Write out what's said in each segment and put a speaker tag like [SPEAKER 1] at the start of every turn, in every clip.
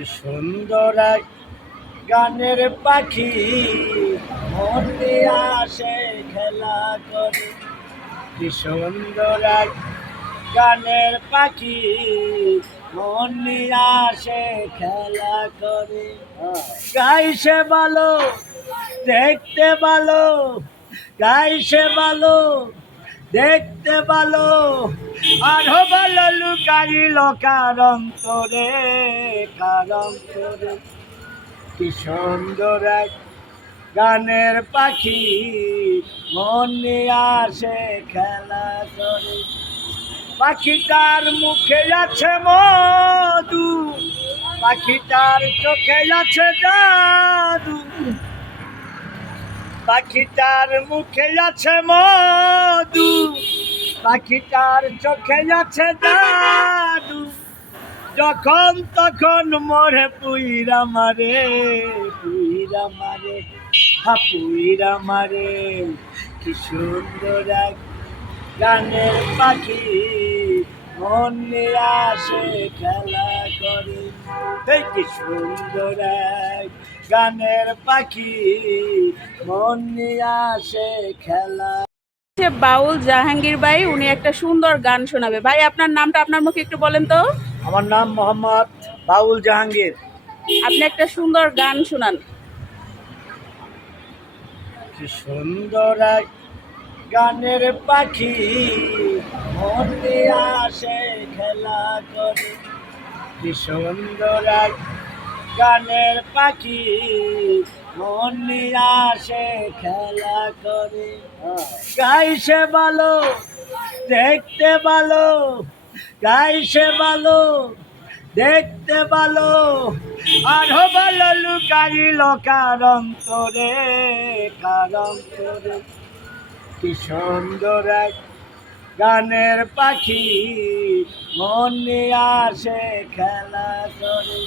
[SPEAKER 1] কি সুন্দর গানের পাখি, মনে আসে খেলা করে। কি সুন্দর গানের পাখি, মনে আসে খেলা করে। গাইছে ভালো, দেখতে ভালো গাইছে ভালো দেখতে ভালো, আরও ভালো লুকারিল কারন্তরে কারন্তরে কি সুন্দর এক গানের পাখি, মনে আসে খেলা করে। পাখিটার মুখে আছে মধু, পাখিটার চোখে আছে জাদু। পাখিটার মুখে আছে মধু, পাখিটার চোখে আছে দাদু। যখন তখন মরে পুইরা মারে পুইরা মারে, হা, পুইরা মারে। কি সুন্দর এক গানের পাখি। মনে আসে খেলা করে। কি সুন্দর গানের পাখি। মনে আসে খেলা
[SPEAKER 2] বাউল জাহাঙ্গীর ভাই উনি একটা সুন্দর গান শোনাবে। ভাই আপনার নামটা আপনার মুখে একটু বলেন তো।
[SPEAKER 1] আমার নাম মোহাম্মদ বাউল জাহাঙ্গীর।
[SPEAKER 2] আপনি একটা সুন্দর গান শোনান।
[SPEAKER 1] কি সুন্দর গানের পাখি। মনে আসে খেলা করে। কি সুন্দর এক গানের পাখি, মনে আসে খেলা করে। গাইছে ভালো, দেখতে ভালো। গাইছে ভালো, দেখতে ভালো। আরও ভালো লুকারিল কারন্তরে কারন্তরে কি সুন্দর এক গানের পাখি, মনে আসে খেলা করে।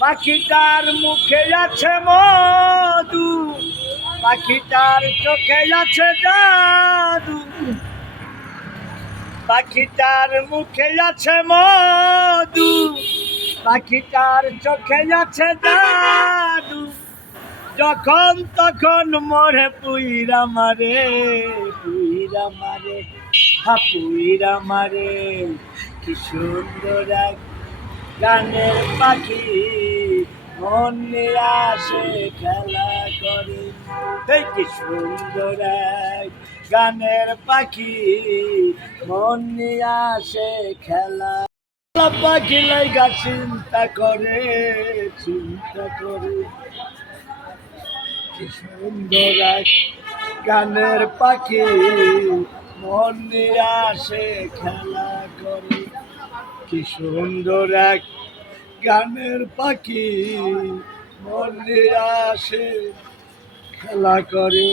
[SPEAKER 1] পাখিটার মুখে আছে মধু, পাখিটার চোখে আছে জাদু। পাখিটার মুখে আছে মধু, পাখিটার চোখে আছে জাদু। যখন তখন মরে পুইরা মারে পুইরা মারে। হা পুইরা মারে কি সুন্দর এক গানের পাখি। মনে আসে খেলা করে। এই কি সুন্দর এক গানের পাখি। মনে আসে খেলা পাখি লাইগা চিন্তা করে চিন্তা করে। কি সুন্দর এক গানের পাখি। মনে আসে খেলা করে। কি সুন্দর এক গানের পাখি মন আসে খেলা করে।